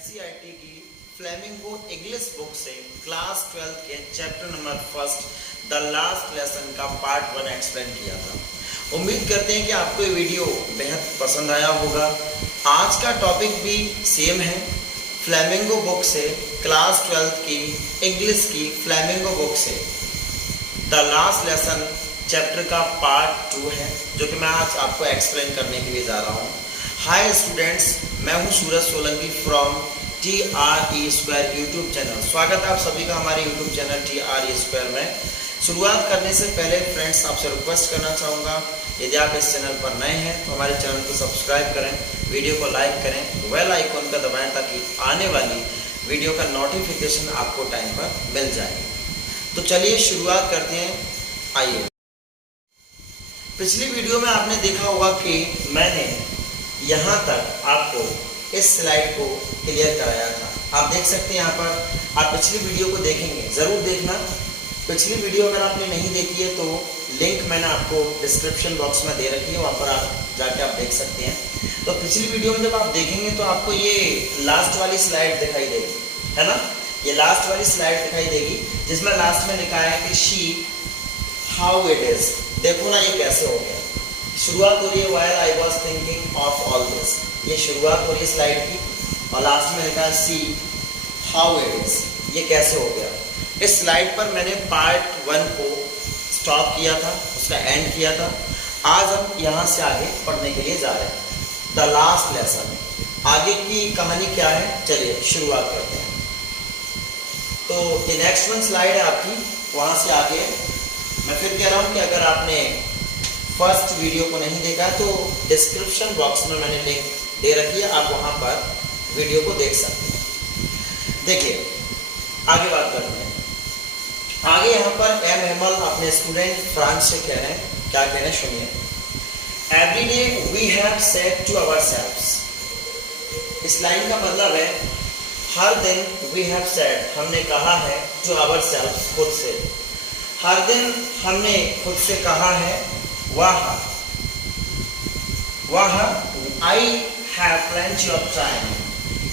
NCERT की flamingo English book से class 12 के chapter number first the last lesson का पार्ट 1 एक्सप्लेन किया था। उम्मीद करते हैं कि आपको ये वीडियो बेहद पसंद आया होगा। आज का टॉपिक भी सेम है, फ्लेमिंगो बुक से क्लास 12 की इंग्लिश की फ्लेमिंगो बुक से द लास्ट लेसन चैप्टर का पार्ट 2 है, जो कि मैं आज आपको एक्सप्लेन करने के लिए जा रहा हूँ। हाय स्टूडेंट्स, मैं हूँ Suraj Solanki from TRE² YouTube channel. स्वागत है आप सभी का हमारे यूट्यूब चैनल TRE² में। शुरुआत करने से पहले फ्रेंड्स आपसे रिक्वेस्ट करना चाहूँगा, यदि आप इस चैनल पर नए हैं तो हमारे चैनल को सब्सक्राइब करें, वीडियो को लाइक करें, बेल आइकन का दबाएं ताकि आने वाली वीडियो का नोटिफिकेशन आपको टाइम पर मिल जाए। तो चलिए शुरुआत करते हैं। आइए, पिछली वीडियो में आपने देखा होगा कि मैंने यहाँ तक आपको इस स्लाइड को क्लियर कराया था। आप देख सकते हैं यहाँ पर, आप पिछली वीडियो को देखेंगे, ज़रूर देखना। पिछली वीडियो अगर आपने नहीं देखी है तो लिंक मैंने आपको डिस्क्रिप्शन बॉक्स में दे रखी है, वहाँ पर आप जाके आप देख सकते हैं। तो पिछली वीडियो में जब आप देखेंगे तो आपको ये लास्ट वाली स्लाइड दिखाई देगी, है ना। ये लास्ट वाली स्लाइड दिखाई देगी जिसमें लास्ट में लिखा है कि शी हाउ इट इज। देखो ना ये कैसे हो गया। शुरुआत हो रही है while I was thinking of all this, ये शुरुआत हो रही है स्लाइड की, और लास्ट में लिखा है सी हाउ इट इज। ये कैसे हो गया। इस स्लाइड पर मैंने पार्ट 1 को स्टॉप किया था, उसका एंड किया था। आज हम यहाँ से आगे पढ़ने के लिए जा रहे हैं द लास्ट लेसन। आगे की कहानी क्या है, चलिए शुरुआत करते हैं। तो ये नेक्स्ट 1 स्लाइड है आपकी, वहाँ से आगे मैं फिर कह रहा हूँ कि अगर आपने फर्स्ट वीडियो को नहीं देखा तो डिस्क्रिप्शन बॉक्स में मैंने लिंक दे रखी है, आप वहाँ पर वीडियो को देख सकते हैं। देखिए आगे बात करते हैं। आगे यहाँ पर एम हेमल अपने स्टूडेंट फ्रांस से कह रहे हैं, क्या कह रहे हैं सुनिए। Every day we have said to ourselves. इस लाइन का मतलब है हर दिन वी हैव सेड, हमने कहा है, टू आवरसेल्व्स, खुद से। हर दिन हमने खुद से कहा है वाह आई हैव प्लेंटी ऑफ टाइम।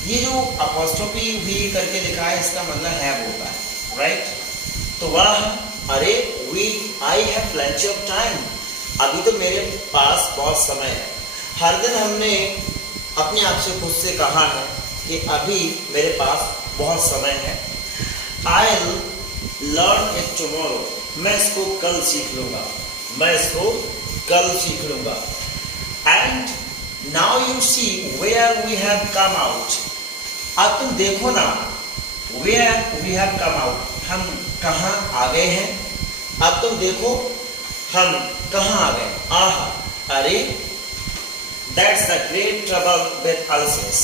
ये जो अपॉस्ट्रोफी वी करके लिखा है इसका मतलब हैव होता है, राइट। तो वाह, अरे why I have plenty of time, अभी तो मेरे पास बहुत समय है। हर दिन हमने अपने आप से खुद से कहा है कि अभी मेरे पास बहुत समय है। I'll learn it tomorrow, मैं इसको कल सीख लूँगा, मैं इसको कल सीख लूँगा। And now you see where we have come out, अब तुम देखो ना, where we have come out, हम कहाँ आ गए हैं। अब तुम देखो हम कहाँ आ गए। आहा, अरे that's the great trouble with Alsace,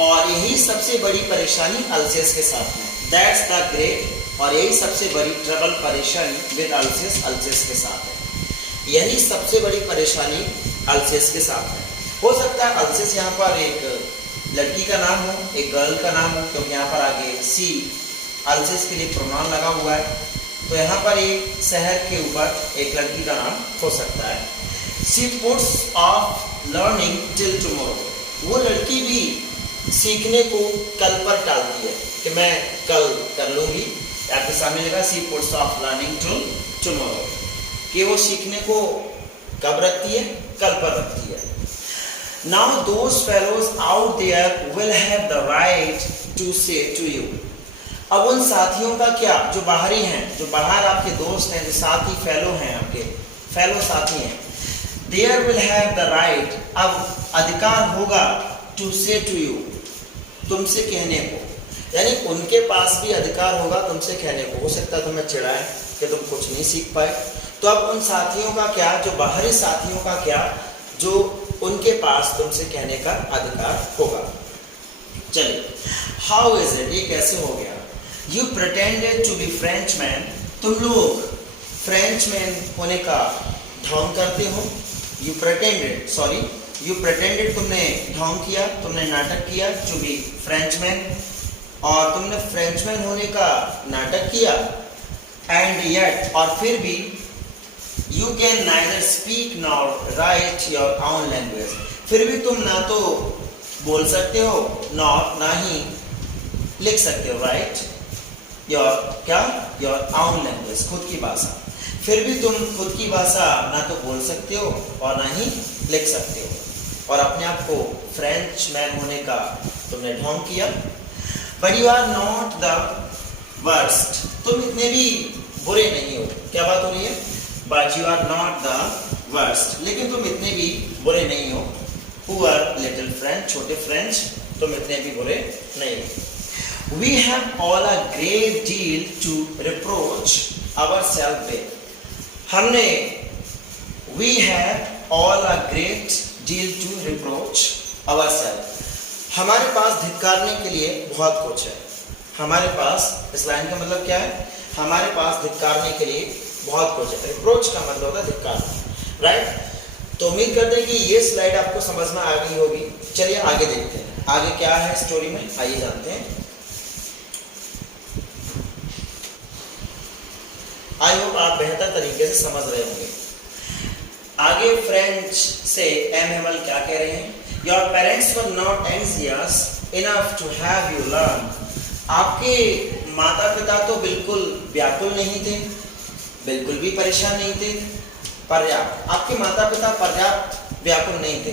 और यही सबसे बड़ी परेशानी अल्सेस के साथ में। That's the great, और यही सबसे बड़ी ट्रबल, परेशानी विद अल्सेस, अल्सेस के साथ है। यही सबसे बड़ी परेशानी अल्सेस के साथ है। हो सकता है अल्सेस यहाँ पर एक लड़की का नाम हो, एक गर्ल का नाम हो, क्योंकि यहाँ पर आगे सी अल्सेस के लिए प्रोनाउन लगा हुआ है, तो यहाँ पर एक शहर के ऊपर एक लड़की का नाम हो सकता है। She puts off learning till tomorrow, वो लड़की भी सीखने को कल पर टालती है कि मैं कल कर लूँगी। आपके सामने लिखा she puts off learning till tomorrow, कि वो सीखने को कब रखती है, कल पर रखती है। Now those fellows out there will have the right to say to you. अब उन साथियों का क्या, जो बाहरी हैं, जो बाहर आपके दोस्त हैं, जो साथी फेलो हैं, आपके फेलो साथी हैं, there will have the right, अब अधिकार होगा, टू से टू यू, तुमसे कहने को, यानी उनके पास भी अधिकार होगा तुमसे कहने को। हो सकता है तुम्हें चिढ़ाए कि तुम कुछ नहीं सीख पाए, तो अब उन साथियों का क्या, जो बाहरी साथियों का क्या, जो उनके पास तुमसे कहने का अधिकार होगा। चलिए, हाउ इज इट, ये कैसे हो गया। You pretended to be Frenchmen, तुम लोग फ्रेंचमैन होने का ढोंग करते हो। यू प्रिटेंडेड, तुमने ढोंग किया, तुमने नाटक किया, टू बी फ्रेंचमैन, और तुमने फ्रेंचमैन होने का नाटक किया। एंड येट, और फिर भी, you can neither speak nor right your own language, फिर भी तुम ना तो बोल सकते हो, नॉट ना ही लिख सकते हो, राइट। योर क्या, योर आउन लैंग्वेज, खुद की भाषा। फिर भी तुम खुद की भाषा ना तो बोल सकते हो और ना ही लिख सकते हो, और अपने आप को फ्रेंच मैन होने का तुमने ढोंग किया। But you are not the worst, तुम इतने भी बुरे नहीं हो। क्या बात हो रही है? But you are not the worst, लेकिन तुम इतने भी बुरे नहीं हो। पुअर लिटिल फ्रेंच, छोटे फ्रेंच, तुम इतने भी बुरे नहीं हो। We have all a great deal to reproach ourselves with. हमने we have all a great deal to reproach ourselves. हमारे पास धिक्कारने के लिए बहुत कुछ है। हमारे पास, इस लाइन का मतलब क्या है? हमारे पास धिक्कारने के लिए बहुत कुछ है। रिप्रोच का मतलब होता है धिक्कार, राइट। तो उम्मीद करते हैं कि ये स्लाइड आपको समझ में आ गई होगी। चलिए आगे देखते हैं, आगे क्या है स्टोरी में, आइए जानते हैं। आई होप आप बेहतर तरीके से समझ रहे होंगे। आगे फ्रेंच से एमएमएल क्या कह रहे हैं? Your parents were not anxious enough to have you learn. आपके माता पिता तो बिल्कुल व्याकुल नहीं थे, बिल्कुल भी परेशान नहीं थे, पर्याप्त। आपके माता पिता पर्याप्त व्याकुल नहीं थे।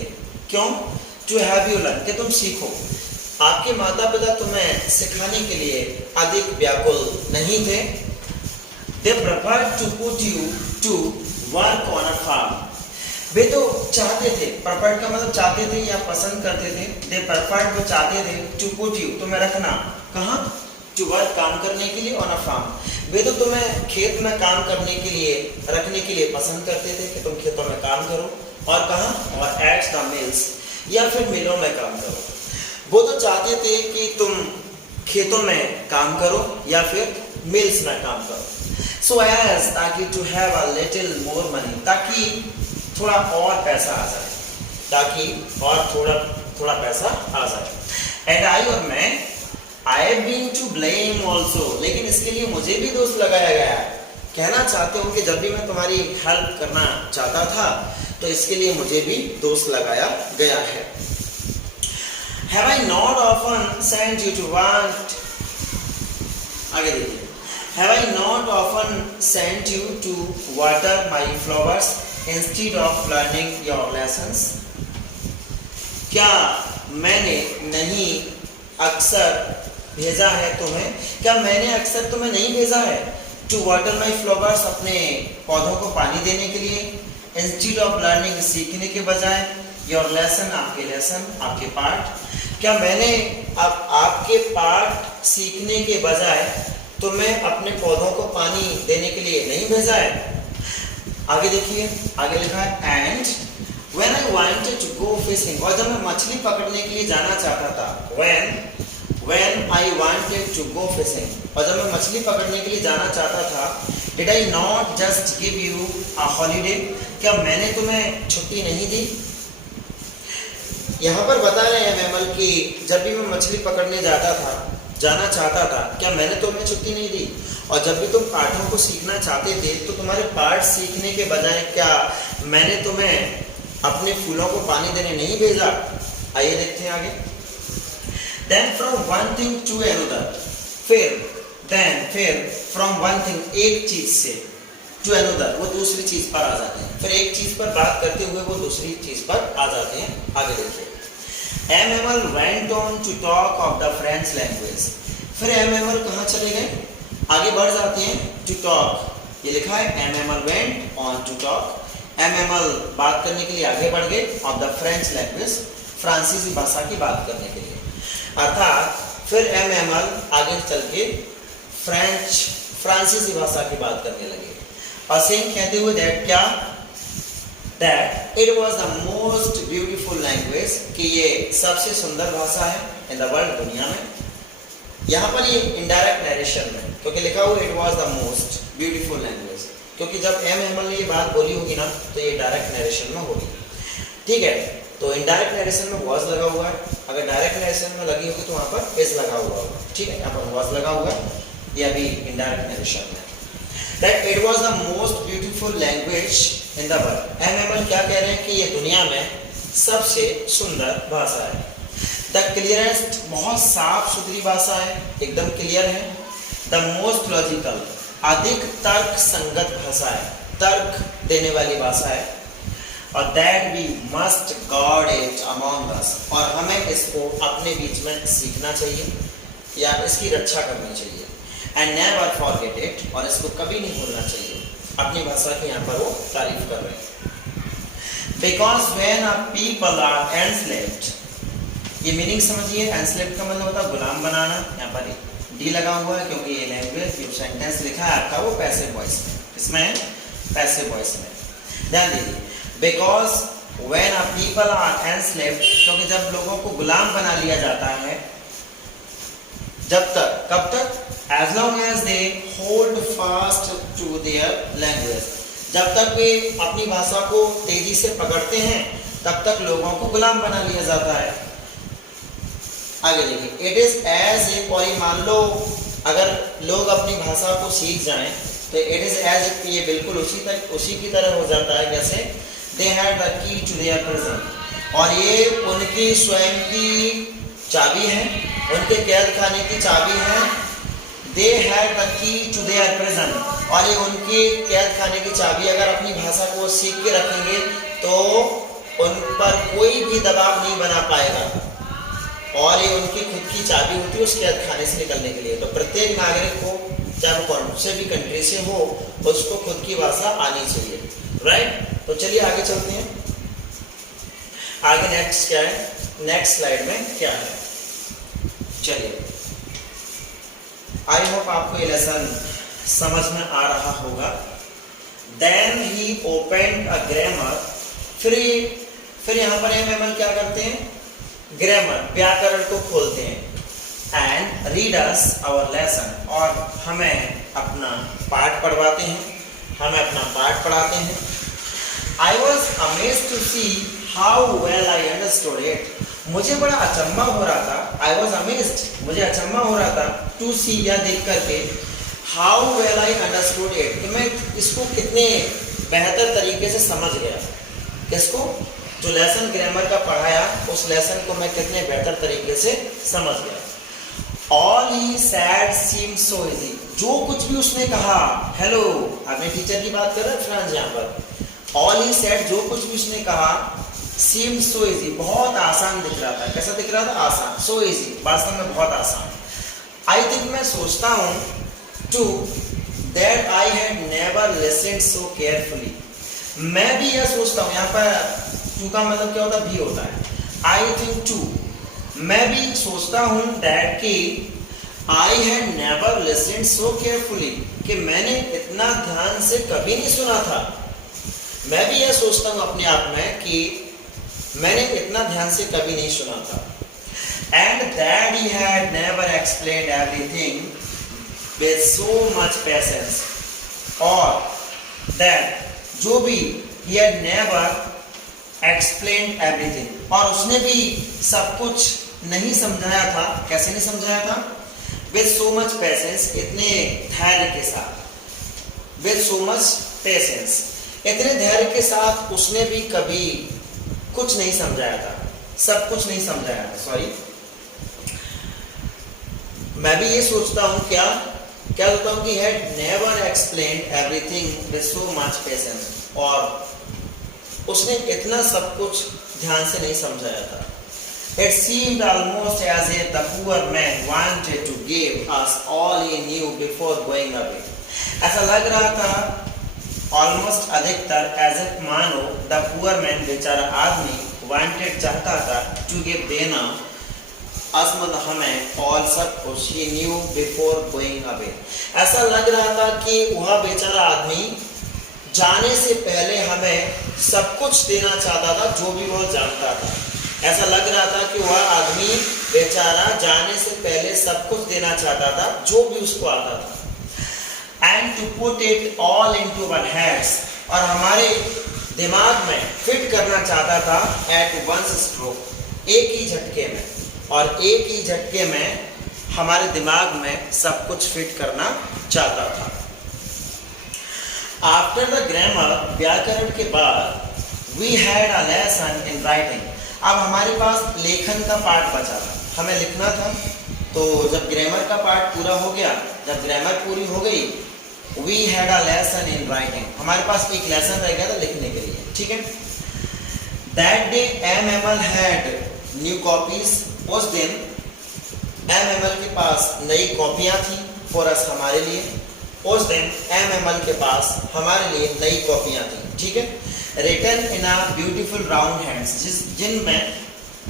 क्यों? टू हैव यू लर्न, कि तुम सीखो। आपके माता पिता तुम्हें सिखाने के लिए अधिक व्याकुल नहीं थे। They preferred to put you to work on a farm. वे तो चाहते थे, preferred का मतलब चाहते थे या पसंद करते थे। They preferred, वो चाहते थे, to put you, तुम्हें रखना कहाँ? To work, काम करने के लिए, on a farm. वे तो तुम्हें खेत में काम करने के लिए, रखने के लिए पसंद करते थे कि तुम खेतों में काम करो, और कहाँ? और at the mills, या फिर मिलों में काम करो। वो तो चाहते थे कि तुम खेतों में काम करो या फिर मिल्स में काम करो। So as, ताकि to have a little more money, ताकि थोड़ा और पैसा आ जाए, ताकि और थोड़ा पैसा आ जाए। And I, और मैं, I have been to blame also, लेकिन इसके लिए मुझे भी दोष लगाया गया है। कहना चाहते हो कि जब भी मैं तुम्हारी हेल्प करना चाहता था तो इसके लिए मुझे भी दोष लगाया गया है। Have I not often sent you to want, आगे देखिए। Have I not often sent you to water my flowers instead of learning your lessons? क्या मैंने नहीं अक्सर भेजा है तुम्हें? क्या मैंने अक्सर तुम्हें नहीं भेजा है? To water my flowers, अपने पौधों को पानी देने के लिए। Instead of learning, सीखने के बजाय। Your lesson, आपके लेसन, आपके पाठ। क्या मैंने अब आपके पाठ सीखने के बजाय तुम्हें अपने पौधों को पानी देने के लिए नहीं भेजा है? आगे देखिए, आगे लिखा है and when I wanted to go fishing, और जब मैं मछली पकड़ने के लिए जाना चाहता था। When I wanted to go fishing, और जब मैं मछली पकड़ने के लिए जाना चाहता था। Did I not just give you a holiday, क्या मैंने तुम्हें छुट्टी नहीं दी? यहाँ पर बता रहे हैं मैमल कि जब भी मैं मछली पकड़ने जाना चाहता था, क्या मैंने तुम्हें छुट्टी नहीं दी? और जब भी तुम पाठों को सीखना चाहते थे तो तुम्हारे पाठ सीखने के बजाय क्या मैंने तुम्हें अपने फूलों को पानी देने नहीं भेजा? आइए देखते हैं आगे। Then from one thing to another, फिर from one thing, एक चीज से, to another, वो दूसरी चीज पर आ जाते हैं। फिर एक चीज पर बात करते हुए वो दूसरी चीज पर आ जाते हैं। आगे देखिए। MML went on to talk of the French language. फिर एमएमएल कहाँ चले गए? आगे बढ़ जाते हैं। to talk, ये लिखा है MML went on to talk. MML बात करने के लिए आगे बढ़ गए of the French language, फ्रांसीसी भाषा की बात करने के लिए। अर्थात फिर एमएमएल आगे चल के फ्रांसीसी भाषा की बात करने लगे। और सेम कहते हुए that it was the most beautiful language, कि ये सबसे सुंदर भाषा है in the world, दुनिया में। यहाँ पर ये इनडायरेक्ट नरेशन में, क्योंकि लिखा हुआ it was the most beautiful language, क्योंकि जब एमएमएल ने ये बात बोली होगी ना तो ये डायरेक्ट नरेशन में होगी। ठीक है, तो इनडायरेक्ट नरेशन में was लगा हुआ है। अगर डायरेक्ट नरेशन में लगी होगी तो वहाँ पर is लगा हुआ होगा। ठीक है, यहाँ पर was लगा हुआ है, ये अभी इनडायरेक्ट नरेशन में। That it was the most beautiful language in the world. MML क्या कह रहे हैं कि ये दुनिया में सबसे सुंदर भाषा है। द क्लियरेस्ट, बहुत साफ सुथरी भाषा है, एकदम क्लियर है। द मोस्ट लॉजिकल, अधिक तर्क संगत भाषा है, तर्क देने वाली भाषा है। और that we must guard it among us, और हमें इसको अपने बीच में सीखना चाहिए या इसकी रक्षा करनी चाहिए। एंड नेवर फॉरगेट इट, और इसको कभी नहीं भूलना चाहिए। अपनी भाषा की यहाँ पर वो तारीफ कर रहे हैं। Because when a people are enslaved, ये मीनिंग समझिए। एनस्लेव्ड का मतलब होता है गुलाम बनाना। यहाँ पर डी लगा हुआ है क्योंकि ये लैंग्वेज जो सेंटेंस लिखा है आपका वो पैसिव वॉइस में, इसमें पैसिव वॉइस में ध्यान दीजिए। Because when a people are enslaved, क्योंकि जब लोगों को गुलाम बना लिया जाता है, जब तक, कब तक? As long as they hold fast to their language, जब तक वे अपनी भाषा को तेजी से पकड़ते हैं तब तक लोगों को गुलाम बना लिया जाता है। आगे देखिए, इट इज एज ए, और मान लो अगर लोग अपनी भाषा को सीख जाएं तो इट इज एज इफ, ये बिल्कुल उसी की तरह हो जाता है जैसे they had the key to their prison, और ये उनकी स्वयं की चाबी है, उनके कैद खाने की चाबी है। They had the key to their prison, और ये उनकी कैद खाने की चाबी, अगर अपनी भाषा को सीख के रखेंगे तो उन पर कोई भी दबाव नहीं बना पाएगा, और ये उनकी खुद की चाबी होती है उस कैद खाने से निकलने के लिए। तो प्रत्येक नागरिक को, चाहे वो कौन से भी कंट्री से हो, उसको खुद की भाषा आनी चाहिए, राइट। तो चलिए आगे चलते हैं। आगे नेक्स्ट क्या है, नेक्स्ट स्लाइड में क्या है, चलिए। आई होप आपको ये लेसन समझ में आ रहा होगा। Then he opened a grammar, फिर यहाँ पर एमएमएल क्या करते हैं, ग्रामर, व्याकरण को खोलते हैं। And read us our lesson, और हमें अपना पाठ पढ़वाते हैं, हमें अपना पाठ पढ़ाते हैं। I was amazed to see how well I understood it, मुझे बड़ा अचंभा हो रहा था। आई वॉज अमेज्ड, मुझे अचंभा हो रहा था, टू सी, या देख करके, how well I understood it, कि मैं इसको कितने बेहतर तरीके से समझ गया। किसको? जो लेसन ग्रामर का पढ़ाया, उस लेसन को मैं कितने बेहतर तरीके से समझ गया। All he sad seemed so easy, जो कुछ भी उसने कहा, हेलो, आपने टीचर की बात कर रहे हैं फ्रेंड्स यहाँ पर। ऑल ही सैड, जो कुछ भी उसने कहा, सीम्ड सो इजी, बहुत आसान दिख रहा था। कैसा दिख रहा था? आसान। सो इजी, वास्तव में बहुत आसान। आई थिंक, मैं सोचता हूँ, too that I had never listened so carefully, मैं भी यह सोचता हूँ। यहाँ पर टू का मतलब क्या होता है? भी होता है। आई थिंक टू, मैं भी सोचता हूँ, दैट कि आई had never listened so carefully, कि मैंने इतना ध्यान से कभी नहीं सुना था। मैं भी यह सोचता हूँ अपने आप में कि मैंने इतना ध्यान से कभी नहीं सुना था। And that he had never explained everything with so much patience, और दैट, जो भी, he had never explained everything, और उसने भी सब कुछ नहीं समझाया था। कैसे नहीं समझाया था? with so much patience, इतने धैर्य के साथ। with so much patience, इतने धैर्य के साथ उसने भी कभी कुछ नहीं समझाया था, सब कुछ नहीं समझाया था, सॉरी। मैं भी ये सोचता हूँ, क्या सोचता हूँ कि had never explained everything with so much patience, और उसने इतना सब कुछ ध्यान से नहीं समझाया था। It seemed almost as if the poor man wanted to give us all he knew before going away. ऐसा लग रहा था, almost अधिकतर, as if मानो the poor man, बेचारा आदमी, wanted, चाहता था, to give, देना, असमत हमें, और सब कुछ, he knew before going away. ऐसा लग रहा था कि वह बेचारा आदमी जाने से पहले हमें सब कुछ देना चाहता था, जो भी वो जानता था। ऐसा लग रहा था कि वह आदमी बेचारा जाने से पहले सब कुछ देना चाहता था, जो भी उसको आता था। And to put it all into one heads, और हमारे दिमाग में फिट करना चाहता था एट वन स्ट्रोक, एक ही झटके में, और एक ही झटके में हमारे दिमाग में सब कुछ फिट करना चाहता था। आफ्टर द ग्रामर, व्याकरण के बाद, we had a lesson in writing, अब हमारे पास लेखन का पार्ट बचा था, हमें लिखना था। तो जब ग्रामर का पार्ट पूरा हो गया, जब ग्रामर पूरी हो गई, we had a lesson in writing, हमारे पास एक लेसन रह गया था लिखने के लिए, ठीक है। That day MML had new copies, उस दिन एमएमएल के पास नई कॉपियां थी, फॉर अस, हमारे लिए। उस दिन एमएमएल के पास हमारे लिए नई कॉपियां थी, ठीक है। Written in a beautiful round hands, जिनमें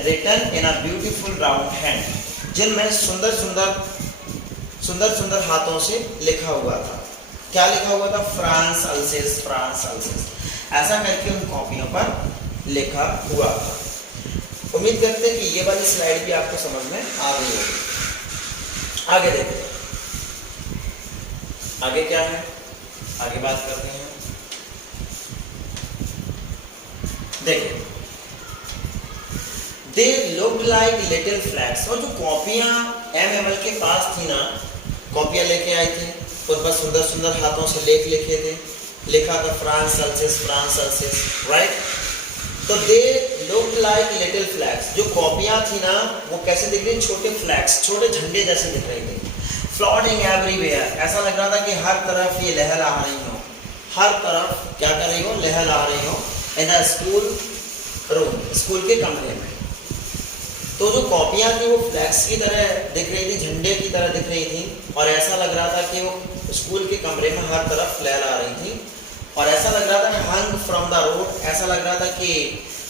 written in a beautiful round hand, जिनमें सुंदर सुंदर हाथों से लिखा हुआ था। क्या लिखा हुआ था? फ्रांस अल्सेस, फ्रांस अल्सेस, ऐसा करके उन कॉपियों पर लिखा हुआ था। उम्मीद करते हैं कि ये वाली स्लाइड भी आपको समझ में आ गई होगी। आगे देखते हैं, आगे क्या है, आगे बात करते हैं। देखिए, दे लुक लाइक लिटिल फ्लैग्स, और जो कॉपियां एमएमएल के पास थी ना, कॉपियां लेके आए थे, उन पर सुंदर सुंदर हाथों से लेख लिखे थे, लिखा था France Alsace, France Alsace, right. तो they look like little flags, जो कॉपियां थी ना वो कैसे दिख रही? छोटे फ्लैग्स, छोटे झंडे जैसे दिख रहे थे। फ्लोटिंग एवरीवेयर, ऐसा लग रहा था कि हर तरफ ये लहरा रही हो, हर तरफ क्या कर रही हो? लहरा रही हो। In the school room, school के कमरे में। तो जो कॉपियां थी वो फ्लैग्स की तरह दिख रही थी, झंडे की तरह दिख रही थी, और ऐसा लग रहा था कि वो स्कूल के कमरे में हर तरफ लहरा रही थी। और ऐसा लग रहा था हंग फ्रॉम द रोड, ऐसा लग रहा था कि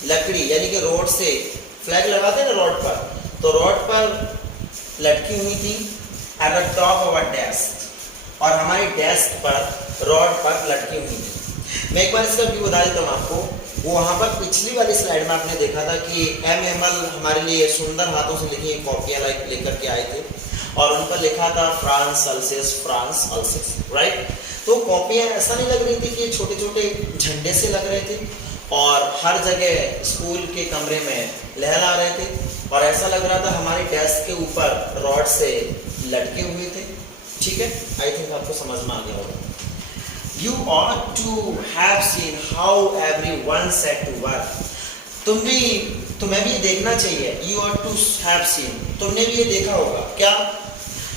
लकड़ी, यानी कि रोड से फ्लैग लगाते हैं ना रोड पर, तो रोड पर लटकी हुई थी। At the top of our desk, और हमारी डेस्क पर रोड पर लटकी हुई थी। मैं एक बार इसका व्यू बता देता हूँ आपको। वो वहाँ पर पिछली वाली स्लाइड में आपने देखा था कि एमएमएल हमारे लिए सुंदर हाथों से लिखी कॉपियां लेकर के आए थे, और उन पर लिखा था France Alsace, France Alsace, right. तो कॉपियां ऐसा नहीं लग रही थी कि छोटे छोटे झंडे से लग रहे थे, और हर जगह स्कूल के कमरे में लहरा रहे थे, और ऐसा लग रहा था हमारे डेस्क के ऊपर रॉड से लटके हुए थे, ठीक है। आई थिंक आपको समझ में आ गया होगा। You ought to have seen how everyone set to work. तुम्हें भी देखना चाहिए। You ought to have seen, तुमने भी ये देखा होगा क्या?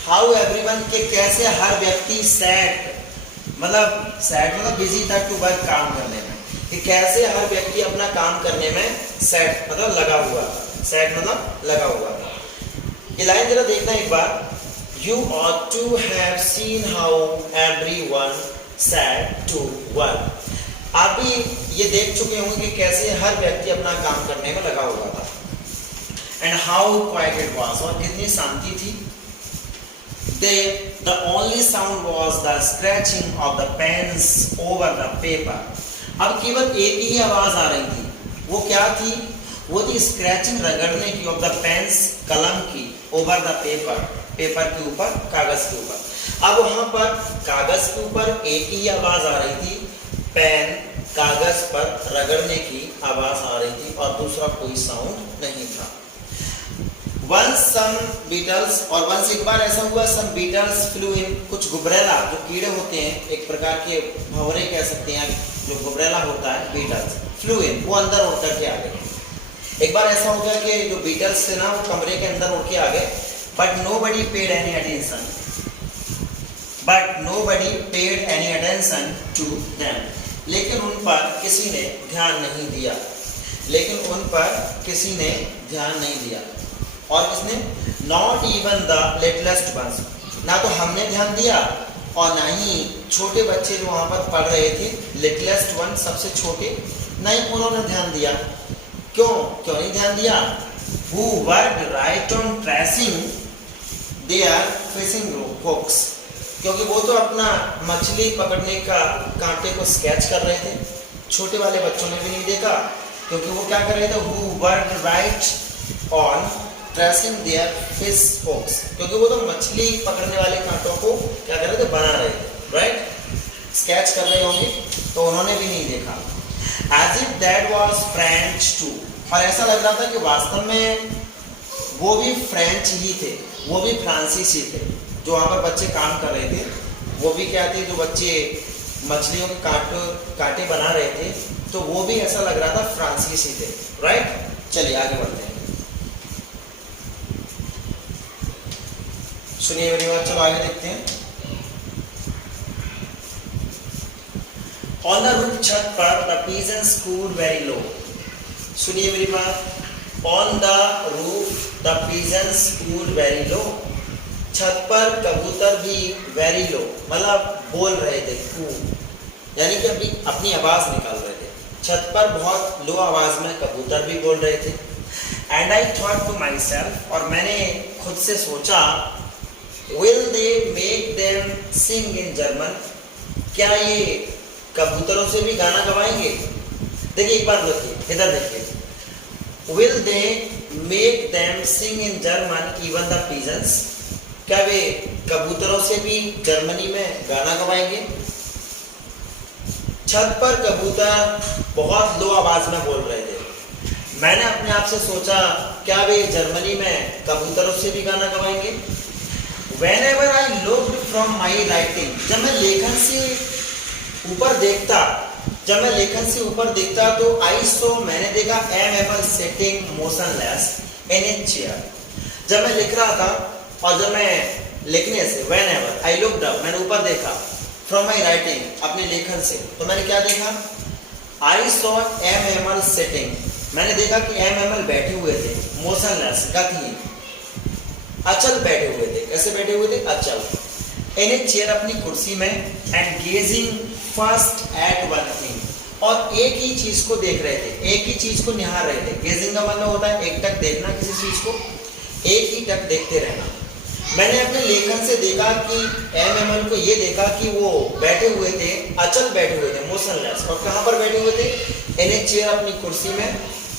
How everyone, के कैसे हर व्यक्ति set मतलब बिजी था टू वर्क, काम करने में, कि कैसे हर व्यक्ति अपना काम करने में सेट मतलब लगा हुआ था, सेट मतलब लगा हुआ था। ये लाइन जरा देखना एक बार। You ought to have seen how everyone set to work. आप भी ये देख चुके होंगे कि कैसे हर व्यक्ति अपना काम करने में लगा हुआ था। And how quiet it was, और कितनी शांति थी। The only sound was the scratching of the pens over the paper. अब केवल एक ही आवाज आ रही थी, वो क्या थी? वो थी स्क्रैचिंग, रगड़ने की, ऑफ द पेन्स, कलम की, ओवर द पेपर, पेपर के ऊपर, कागज के ऊपर। अब वहां पर कागज के ऊपर एक ही आवाज आ रही थी, पेन कागज पर रगड़ने की आवाज आ रही थी, और दूसरा कोई साउंड नहीं था। Once some beetles, और once एक बार ऐसा हुआ, some beetles flew in, कुछ गुबरेला, जो कीड़े होते हैं, एक प्रकार के भंवरे कह सकते हैं, जो गुबरेला होता है, beetles flew in, वो अंदर उड़ करके आ गए। एक बार ऐसा हो गया कि जो बीटल्स थे ना वो कमरे के अंदर उड़ के आ गए, but nobody paid any attention to them. लेकिन उन पर किसी ने ध्यान नहीं दिया, और किसने? Not even the littlest ones, ना तो हमने ध्यान दिया, और ना ही छोटे बच्चे जो वहां पर पढ़ रहे थे, littlest one सबसे छोटे, नहीं उन्होंने ध्यान दिया। क्यों नहीं ध्यान दिया? Who worked right on tracing their fishing hooks, क्योंकि वो तो अपना मछली पकड़ने का कांटे को स्केच कर रहे थे। छोटे वाले बच्चों ने भी नहीं देखा, क्योंकि वो क्या कर रहे थे? Who worked right on tracing their fish hooks, क्योंकि वो तो मछली पकड़ने वाले कांटों को क्या कर रहे थे? बना रहे थे, राइट, स्केच कर रहे होंगे, तो उन्होंने भी नहीं देखा। As if that was French too, और ऐसा लग रहा था कि वास्तव में वो भी फ्रेंच ही थे, वो भी फ्रांसीसी थे, जो वहाँ पर बच्चे काम कर रहे थे, वो भी क्या थे? जो बच्चे मछलियों के कांटे बना रहे थे, तो वो भी ऐसा लग रहा था फ्रांसीसी थे, राइट। चलिए आगे बढ़ते हैं, सुनिए मेरी बात। चलो आगे देखते हैं। ऑन द रूफ, छत पर, the pigeons cooed very low. सुनिए मेरी बात। On the roof the pigeons cooed very low. छत पर कबूतर भी वेरी लो, मतलब बोल रहे थे, कू यानी कि अभी अपनी आवाज निकाल रहे थे। छत पर बहुत लो आवाज में कबूतर भी बोल रहे थे। And I thought to myself, और मैंने खुद से सोचा, will they make them sing in German, क्या ये कबूतरों से भी गाना गवाएंगे? देखिए एक बार देखिए, इधर देखिए। Will they make them sing in German even the pigeons, क्या वे कबूतरों से भी जर्मनी में गाना गवाएंगे? छत पर कबूतर बहुत लो आवाज में बोल रहे थे। मैंने अपने आप से सोचा, क्या वे जर्मनी में कबूतरों से भी गाना गवाएंगे? Whenever I looked from my writing, जब मैं लेखन से ऊपर देखता, तो I saw, मैंने देखा, M sitting motionless in a chair। जब मैं लिख रहा था और जब मैं लिखने से, whenever I looked up, मैंने ऊपर देखा, from my writing, अपने लेखन से, तो मैंने क्या देखा? I saw M sitting, मैंने देखा कि M बैठे हुए थे, motionless गति, अचल बैठे हुए थे। कैसे बैठे हुए थे? अचल। इन ए चेयर, अपनी कुर्सी में। And gazing first at one thing, और एक ही चीज को देख रहे थे, एक ही चीज को निहार रहे थे। गेजिंग का मतलब होता है एक टक देखना किसी चीज को, एक ही टक देखते रहना। मैंने अपने लेखन से देखा कि एमएमएल को ये देखा कि वो बैठे हुए थे, अचल बैठे हुए थे, मोशनलेस। और कहाँ पर बैठे हुए थे? इन ए चेयर, अपनी कुर्सी में।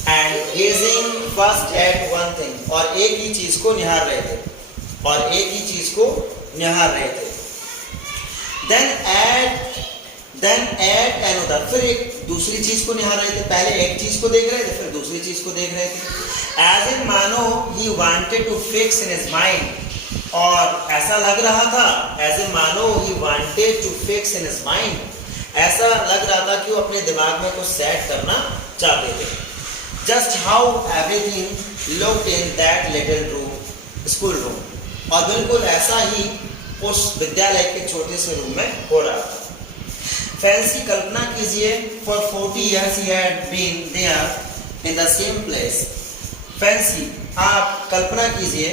And gazing first at one thing, और एक ही चीज को निहार रहे थे, देन एट अनदर, फिर एक दूसरी चीज को निहार रहे थे। पहले एक चीज को देख रहे थे, फिर दूसरी चीज को देख रहे थे। एज इन मानो he wanted to fix in his mind, और ऐसा लग रहा था, एज इन मानो he wanted to fix in his mind, ऐसा लग रहा था कि वो अपने दिमाग में कुछ सेट करना चाहते थे। Just how everything looked in that little room, school room, और बिल्कुल ऐसा ही उस विद्यालय के छोटे से रूम में हो रहा था। फैंसी, कल्पना कीजिए, for 40 years he had been there in the same place। Fancy, आप कल्पना कीजिए,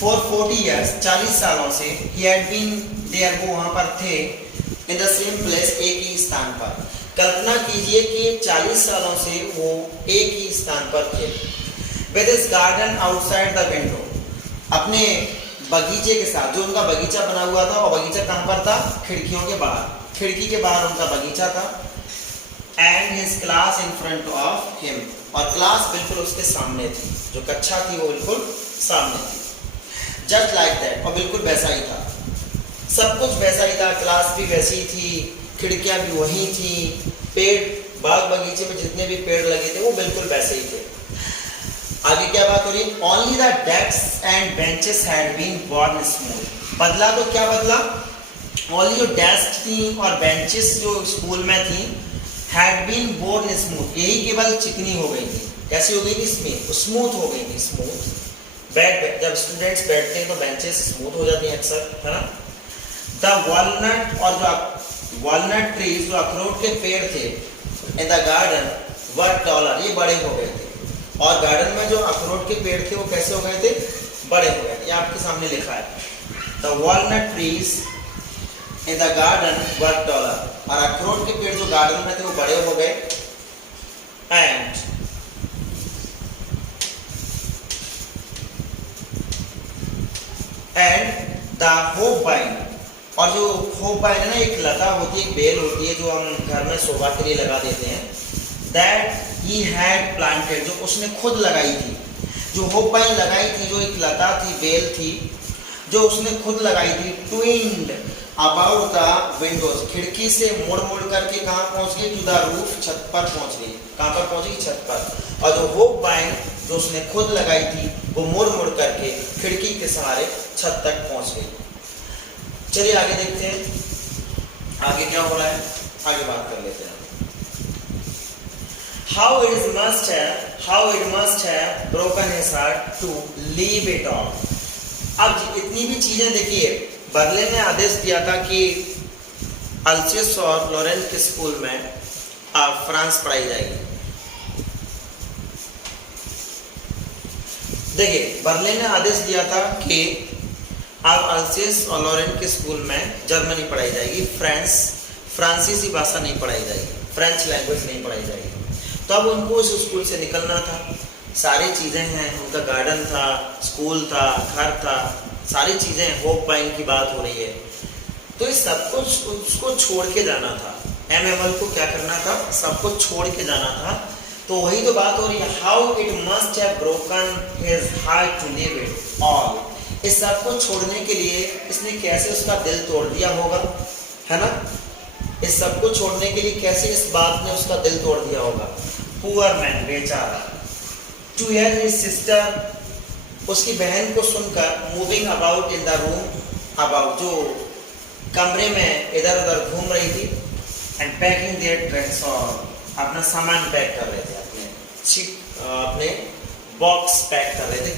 for 40 years, 40 सालों से, he had been there, वो वहाँ पर थे, in the same place, एक ही स्थान पर। कल्पना कीजिए कि 40 सालों से वो एक ही स्थान पर थे। With his garden outside the window, अपने बगीचे के साथ, जो उनका बगीचा बना हुआ था, और बगीचा कहाँ पर था? खिड़कियों के बाहर, खिड़की के बाहर उनका बगीचा था। And his class in front of him, और क्लास बिल्कुल उसके सामने थी, जो कक्षा थी वो बिल्कुल सामने थी। Just like that, और बिल्कुल वैसा ही था, सब कुछ वैसा ही था, क्लास भी वैसी थी, खिड़कियां भी वही थी, पेड़, बाग बगीचे में जितने भी पेड़ लगे थे वो बिल्कुल वैसे ही थे। आगे क्या बात हो रही है? Only the desk and benches had been worn smooth. बदला तो क्या बदला? ओनली जो डेस्क थी और बेंचेस जो स्कूल में थी, हैड बीन वर्न स्मूथ, यही केवल चिकनी हो गई थी। कैसी हो गई थी? इसमें स्मूथ हो गई थी, स्मूथ। बैठ, जब स्टूडेंट्स बैठते हैं तो बेंचेस स्मूथ हो जाती हैं अक्सर, है ना। द वॉलनट, और जो वॉलनट ट्रीज, जो अखरोट के पेड़ थे, in the garden were taller, ये बड़े हो गए थे। और गार्डन में जो अखरोट के पेड़ थे वो कैसे हो गए थे? बड़े हो गए थे। ये आपके सामने लिखा है, the walnut trees in the garden were taller, और अखरोट के पेड़ जो गार्डन में थे वो बड़े हो गए। एंड द होप वाइन, और जो होप वाइन है ना, एक लता होती है, एक बेल होती है, जो हम घर में शोभा के लिए लगा देते हैं। दैट ही हैड प्लांटेड, जो उसने खुद लगाई थी, जो होप वाइन लगाई थी, जो एक लता थी, बेल थी, जो उसने खुद लगाई थी। ट्विन्ड अबाउट द विंडोज, खिड़की से मुड़ मुड़ करके कहाँ पहुंच गई? टू द रूफ, छत पर पहुंच गई। कहाँ पर पहुंच गई? छत पर। और जो होप वाइन जो उसने खुद लगाई थी, वो मुड़ मुड़ करके खिड़की के सहारे छत तक पहुंच गई। चलिए आगे देखते हैं आगे क्या हो रहा है, आगे बात कर लेते हैं। How it must have broken his heart to leave it all. अब इतनी भी चीजें देखिए, बर्लिन ने आदेश दिया था कि अल्सियस और लॉरेंस के स्कूल में फ्रांस पढ़ाई जाएगी। देखिए, बर्लिन ने आदेश दिया था कि अब अल्सियस और लॉरेंस के स्कूल में जर्मनी पढ़ाई जाएगी, फ्रांसीसी भाषा नहीं पढ़ाई जाएगी, फ्रेंच लैंग्वेज नहीं पढ़ाई जाएगी। तो अब उनको उस स्कूल से निकलना था। सारी चीज़ें हैं, उनका गार्डन था, स्कूल था, घर था, सारी चीज़ें, होप पाइन की बात हो रही है। तो इस सब कुछ उसको छोड़ के जाना था। एमएमएल को क्या करना था? सब कुछ छोड़ के जाना था। तो वही तो बात हो रही है, how it must have broken his heart to leave it all. इस सब को छोड़ने के लिए इसने कैसे उसका दिल तोड़ दिया होगा, है ना? इस सब को छोड़ने के लिए कैसे इस बात ने उसका दिल तोड़ दिया होगा। पुअर मैन, बेचारा। टू हियर हिज सिस्टर, उसकी बहन को सुनकर, moving about in the room, about, जो कमरे में इधर उधर घूम रही थी, एंड पैकिंग देयर ट्रैक्स, और अपना सामान पैक कर रहे थे, अपने बॉक्स पैक कर रहे थे।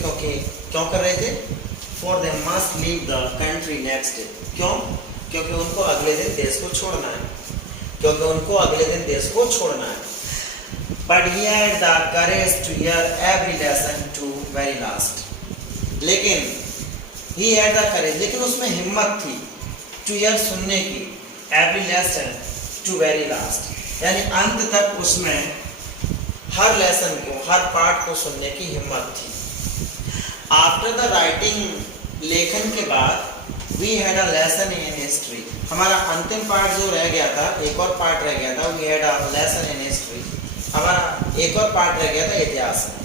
क्यों कर रहे थे? For they must leave the country next day. क्यों? क्योंकि उनको अगले दिन देश को छोड़ना है, But he had the courage to hear every lesson to very last. लेकिन उसमें हिम्मत थी to hear, सुनने की, every lesson to very last, यानी अंत तक उसमें हर लेसन को, हर पाठ को सुनने की हिम्मत थी। After the writing, लेखन के बाद, we had a lesson in history. हमारा अंतिम पार्ट जो रह गया था, एक और पार्ट रह गया था, we had a lesson in history. हमारा एक और पार्ट रह गया था इतिहास में।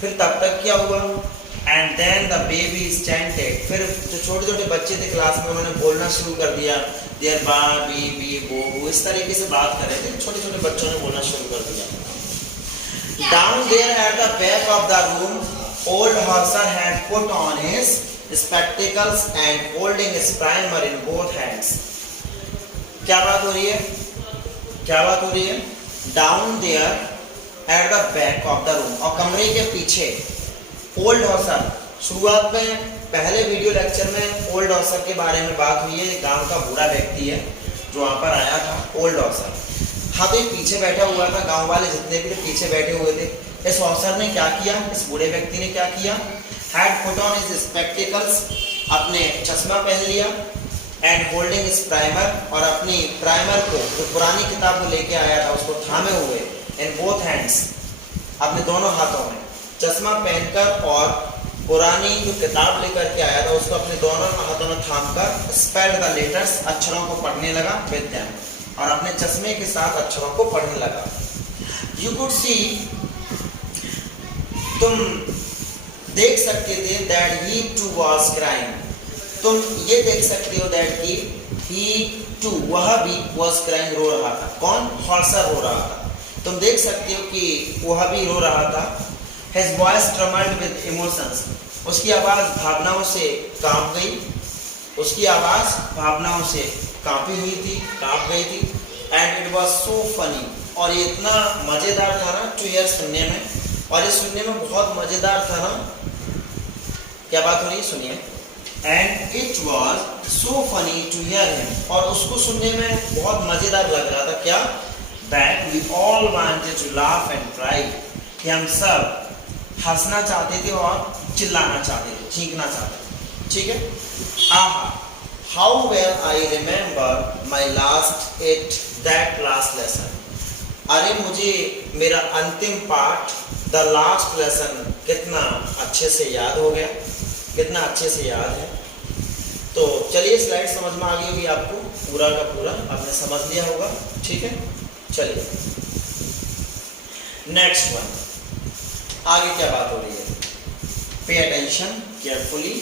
फिर तब तक क्या हुआ? And then the baby chanted. फिर जो छोटे छोटे बच्चे थे क्लास में, उन्होंने बोलना शुरू कर दिया, देयर बा बी बी बो, इस तरीके से बात कर रहे थे। छोटे छोटे बच्चों ने बोलना शुरू कर दिया। Down there at the back of the room, old Horser had put on his spectacles and holding his primer in both hands. क्या बात हो रही है? Down there at the back of the room, और कमरे के पीछे ओल्ड हॉर्सर। शुरुआत में पहले वीडियो लेक्चर में ओल्ड हॉर्सर के बारे में बात हुई है। गांव का बूढ़ा व्यक्ति है जो वहाँ पर आया था, ओल्ड हॉर्सर। हाँ, तो पीछे बैठा हुआ था, गांव वाले जितने भी थे पीछे बैठे हुए थे। इस हॉर्सर ने क्या किया? इस बूढ़े व्यक्ति ने क्या किया? Had put on his spectacles, अपने चश्मा पहन लिया, and holding his primer, और अपनी प्राइमर को, जो पुरानी किताब को लेके आया था, उसको थामे हुए, in both hands, अपने दोनों हाथों में चश्मा पहनकर, और पुरानी जो किताब लेकर के आया था उसको अपने दोनों हाथों में थामकर, spelled the letters, अक्षरों को पढ़ने लगा with them, और अपने चश्मे के साथ अक्षरों को पढ़ने लगा। You could see, तुम देख सकते थे, that he too was crying, तुम ये देख सकते हो that he too, वह भी was crying, रो रहा था। कौन? हॉर्सर रो रहा था। तुम देख सकते हो कि वह भी रो रहा था। His voice trembled with emotions, उसकी आवाज़ भावनाओं से कांप गई, कांपी हुई थी, कांप गई थी। And it was so funny, और ये इतना मज़ेदार था ना to hear, सुनने में, और ये सुनने में बहुत मज़ेदार था ना। क्या बात हो रही है? सुनिए। And it was so funny to hear him, और उसको सुनने में बहुत मज़ेदार लग रहा था। क्या? That we all wanted to laugh and cry, कि हम सब हंसना चाहते थे और चिल्लाना चाहते थे, चीखना चाहते थे। ठीक है? आहा, how well I remember my that last lesson. अरे मुझे मेरा अंतिम पाठ, the last lesson, कितना अच्छे से याद हो गया, कितना अच्छे से याद है। तो चलिए, स्लाइड समझ में आ गई होगी आपको, पूरा का पूरा आपने समझ लिया होगा। ठीक है, चलिए नेक्स्ट वन, आगे क्या बात हो रही है? Pay attention carefully.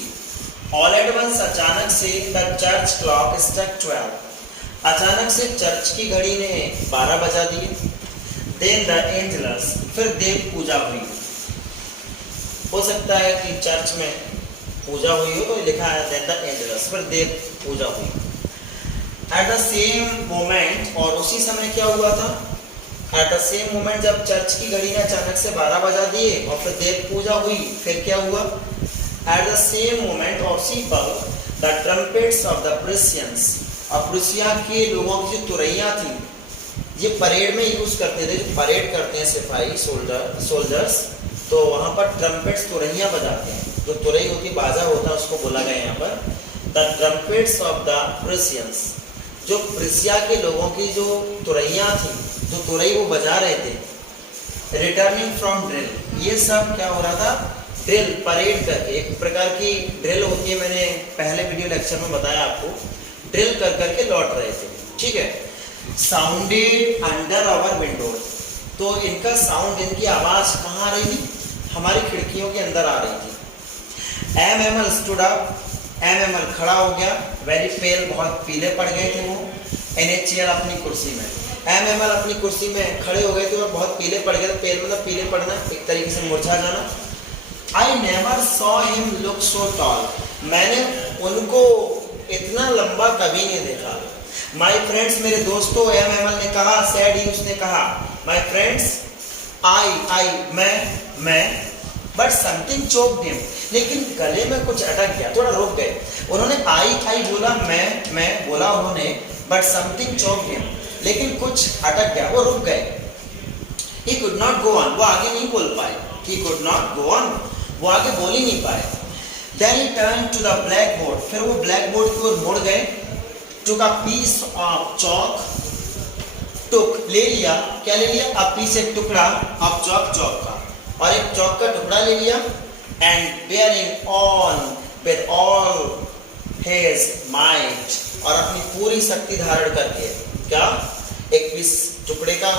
All at once, अचानक से, द चर्च क्लॉक स्ट्रक 12, अचानक से चर्च की घड़ी ने 12 बजा दिए। देन द एंजल्स, फिर देव पूजा हुई। हो सकता है कि चर्च में पूजा हुई हो, तो लिखा है देन द एंजल्स, फिर देव पूजा हुई। एट द सेम मोमेंट, और उसी समय क्या हुआ था? एट द सेम मोमेंट जब चर्च की घड़ी ने अचानक से 12 बजा दिए और फिर देव पूजा हुई, फिर क्या हुआ? एट द सेम मोमेंट और सी पर द ट्रम्पेट्स ऑफ द प्रिसियंस, और प्रुसिया के लोगों की जो तुरैया थी, ये परेड में यूज करते थे, जो परेड करते हैं सिपाही सोल्जर्स, तो वहां पर ट्रम्पेट्स तुरैया बजाते हैं, जो तुरई होती बाजा होता है उसको बोला गया यहाँ पर द ट्रम्पेट्स ऑफ द प्रिसियंस, जो प्रिसिया के लोगों की जो तुरैया थी, जो तुरई वो बजा रहे थे, रिटर्निंग फ्रॉम ड्रिल, ये सब क्या हो रहा था? ड्रिल, परेड करके, एक प्रकार की ड्रिल होती है, मैंने पहले वीडियो लेक्चर में बताया आपको, ड्रिल कर करके लौट रहे थे, ठीक है। साउंडेड अंडर आवर विंडो, तो इनका साउंड, इनकी आवाज कहाँ आ रही थी? हमारी खिड़कियों के अंदर आ रही थी। एम स्टूड अप, एम खड़ा हो गया, वेरी पेल, बहुत पीले पड़ गए थे वो, इन ए चेयर, अपनी कुर्सी में, एम अपनी कुर्सी में खड़े हो गए थे और बहुत पीले पड़ गए थे, पेल मतलब पीले पड़ना, एक तरीके से मुरझा जाना। I never saw him look so tall, मैंने उनको इतना लंबा कभी नहीं देखा। माई फ्रेंड्स, मेरे दोस्तों, एम ने कहा, सैड ही, उसने कहा, माई फ्रेंड्स, आई मैं, बट समथिंग चोक्ड हिम, लेकिन गले में कुछ अटक गया, थोड़ा रुक गए। उन्होंने आई बोला, मैं बोला उन्होंने, बट समथिंग चोक्ड हिम, लेकिन कुछ अटक गया, वो रुक गए। He could not go on, वो आगे नहीं बोल पाए, he could not go on, वो आगे बोल ही नहीं पाए। Then he turned to the blackboard, फिर वो ब्लैकबोर्ड की ओर मुड़ गए। Took a piece of chalk, took ले लिया, क्या ले लिया? A piece, एक टुकड़ा of chalk का, और एक चौक का टुकड़ा ले लिया, and bearing on with all his might, और अपनी पूरी शक्ति धारण करके, क्या? एक पीस टुकड़े का,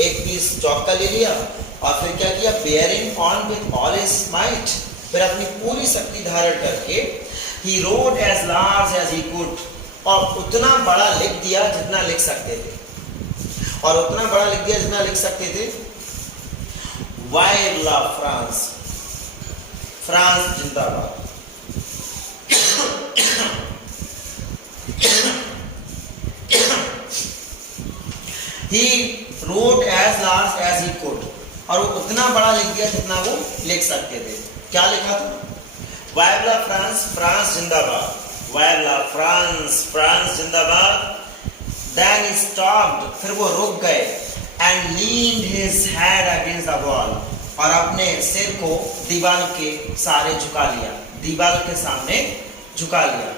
एक पीस चौक का ले लिया, और फिर क्या किया? bearing on with all his might, फिर अपनी पूरी शक्ति धारण करके he wrote as large as he could, और उतना बड़ा लिख दिया जितना लिख सकते थे, और उतना बड़ा लिख दिया जितना लिख सकते थे। Vive la France, फ्रांस जिंदाबाद। He wrote as large as he could, और वो उतना बड़ा लिख दिया जितना वो लिख सकते थे। क्या लिखा था? Vive la France, फ्रांस जिंदाबाद। Vive la France, फ्रांस जिंदाबाद। Then he stopped, फिर वो रुक गए, and leaned his head against the wall, और अपने सिर को दीवार के सारे झुका लिया, दीवार के सामने झुका लिया।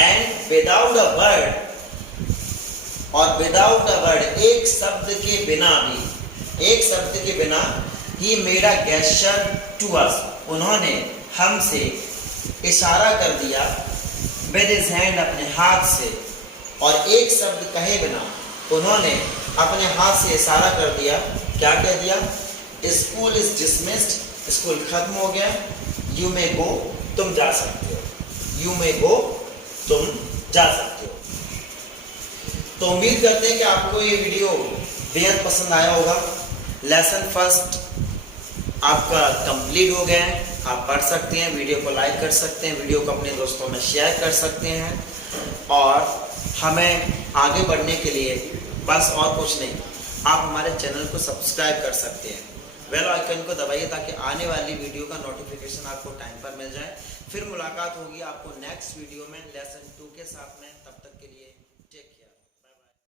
And without a word, और without a word, एक शब्द के बिना भी, एक शब्द के बिना, he made a gesture to us, उन्होंने हमसे इशारा कर दिया, with his hand, अपने हाथ से, और एक शब्द कहे बिना उन्होंने अपने हाथ से इशारा कर दिया। क्या कह दिया? स्कूल इज डिसमिस्ड, स्कूल खत्म हो गया। यू मे गो, तुम जा सकते हो। यू मे गो, तुम जा सकते हो। तो उम्मीद करते हैं कि आपको ये वीडियो बेहद पसंद आया होगा। लेसन फर्स्ट आपका कंप्लीट हो गया है, आप पढ़ सकते हैं, वीडियो को लाइक कर सकते हैं, वीडियो को अपने दोस्तों में शेयर कर सकते हैं, और हमें आगे बढ़ने के लिए बस और कुछ नहीं, आप हमारे चैनल को सब्सक्राइब कर सकते हैं, बेल आइकन को दबाइए ताकि आने वाली वीडियो का नोटिफिकेशन आपको टाइम पर मिल जाए। फिर मुलाकात होगी आपको नेक्स्ट वीडियो में लेसन 2 के साथ में।